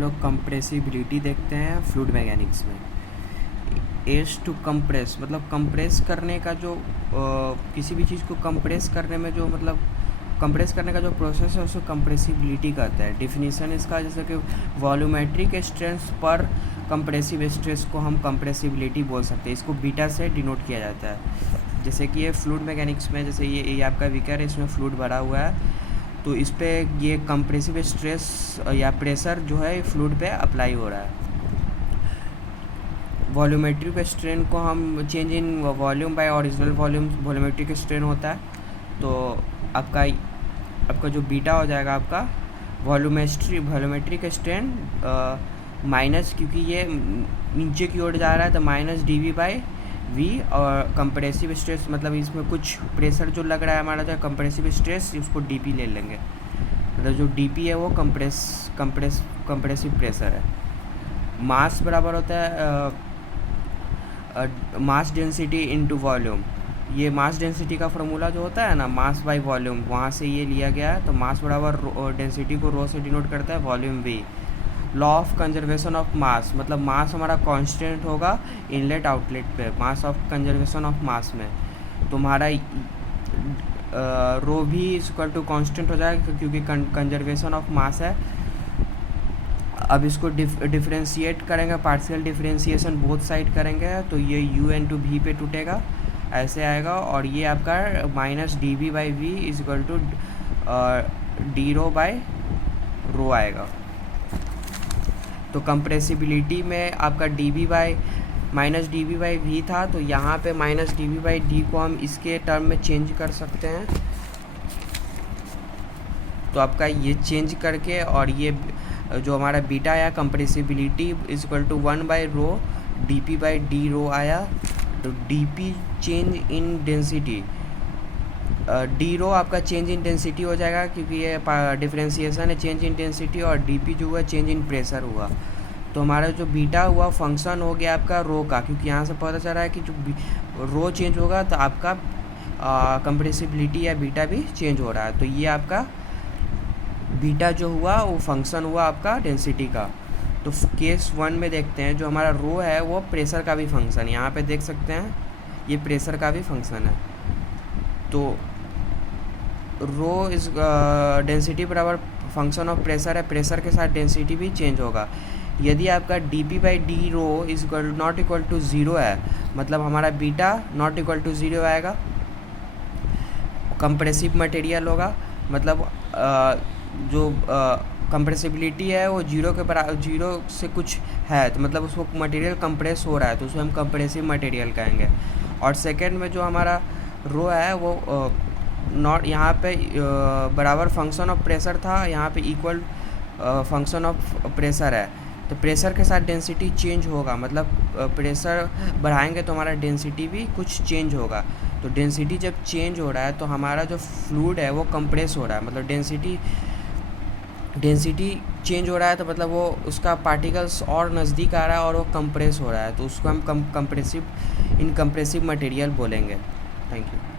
लोग कंप्रेसिबिलिटी देखते हैं फ्लूइड मैकेनिक्स में। एज टू कंप्रेस मतलब कंप्रेस करने का जो किसी भी चीज़ को कंप्रेस करने में जो मतलब कंप्रेस करने का जो प्रोसेस है उसको कंप्रेसिबिलिटी कहता है। डिफिनीशन इसका जैसे कि वॉल्यूमेट्रिक स्ट्रेंथ पर कंप्रेसिव स्ट्रेस को हम कंप्रेसिबिलिटी बोल सकते हैं। इसको बीटा से डिनोट किया जाता है। जैसे कि ये फ्लूइड मैकेनिक्स में जैसे ये आपका बीकर है, इसमें फ्लूइड भरा हुआ है, तो इस पर ये कंप्रेसिव स्ट्रेस या प्रेशर जो है फ्लूइड पे अप्लाई हो रहा है। वॉल्यूमेट्रिक स्ट्रेन को हम change in volume by original volume volumetric strain होता है। तो आपका जो बीटा हो जाएगा आपका वॉल्यूमेट्रिक स्ट्रेन माइनस, क्योंकि ये नीचे की ओर जा रहा है तो माइनस डी बाई वी, और कंप्रेसिव स्ट्रेस मतलब इसमें कुछ प्रेशर जो लग रहा है हमारा जो कंप्रेसिव स्ट्रेस उसको डीपी ले लेंगे। मतलब जो डीपी है वो कंप्रेसिव प्रेशर है। मास बराबर होता है मास डेंसिटी इनटू वॉल्यूम। ये मास डेंसिटी का फॉर्मूला जो होता है ना, मास बाय वॉल्यूम, वहाँ से ये लिया गया है। तो मास बराबर डेंसिटी को रो से डिनोट करता है, volume we. Law of conservation of mass मतलब मास हमारा कांस्टेंट होगा इनलेट आउटलेट पे, mass of conservation of mass में। तो हमारा रो भी इक्वल टू कांस्टेंट हो जाएगा क्योंकि कंजर्वेशन ऑफ मास है। अब इसको डिफरेंशिएट करेंगे, पार्शियल डिफरेंशिएशन बोथ साइड करेंगे, तो ये u इंटू वी पे टूटेगा, ऐसे आएगा। और ये आपका minus D V by V is equal to D rho by rho आएगा। तो कंप्रेसिबिलिटी में आपका D V by minus D V by V था, तो यहाँ पे minus D V by D को हम इसके टर्म में चेंज कर सकते हैं। तो आपका ये चेंज करके और ये जो हमारा बीटा आया compressibility is equal to 1 by rho D P by D rho आया। तो D P change in density, D rho आपका चेंज इन डेंसिटी हो जाएगा क्योंकि ये डिफरेंशिएशन है चेंज इन डेंसिटी, और डी पी जो हुआ चेंज इन प्रेशर हुआ। तो हमारा जो बीटा हुआ फंक्शन हो गया आपका रो का, क्योंकि यहाँ से पता चल रहा है कि जो रो चेंज होगा तो आपका कंप्रेसिबिलिटी या बीटा भी चेंज हो रहा है। तो ये आपका बीटा जो हुआ वो फंक्शन हुआ आपका डेंसिटी का। तो केस 1 में देखते हैं, जो हमारा रो है वो प्रेशर का भी फंक्शन, यहाँ पे देख सकते हैं ये प्रेशर का भी फंक्शन है। तो रो इज डेंसिटी बराबर फंक्शन ऑफ प्रेशर है, प्रेशर के साथ डेंसिटी भी चेंज होगा। यदि आपका D P by D rho is not equal to zero है, मतलब हमारा beta not equal to zero आएगा, कंप्रेसिव मटेरियल होगा, मतलब जो कंप्रेसिबिलिटी है वो जीरो के बराबर, जीरो से कुछ है तो मतलब उसको मटेरियल कंप्रेस हो रहा है तो उसको हम कंप्रेसिव मटेरियल कहेंगे। और सेकंड में जो हमारा रो है वो नॉट यहाँ पे बराबर फंक्शन ऑफ प्रेशर था, यहाँ पे इक्वल फंक्शन ऑफ प्रेशर है। तो प्रेशर के साथ डेंसिटी चेंज होगा, मतलब प्रेशर बढ़ाएंगे तो हमारा डेंसिटी भी कुछ चेंज होगा। तो डेंसिटी जब चेंज हो रहा है तो हमारा जो फ्लूइड है वो कंप्रेस हो रहा है, मतलब डेंसिटी चेंज हो रहा है तो मतलब वो उसका पार्टिकल्स और नज़दीक आ रहा है और वो कंप्रेस हो रहा है, तो उसको हम कंप्रेसिव मटेरियल बोलेंगे। Thank you.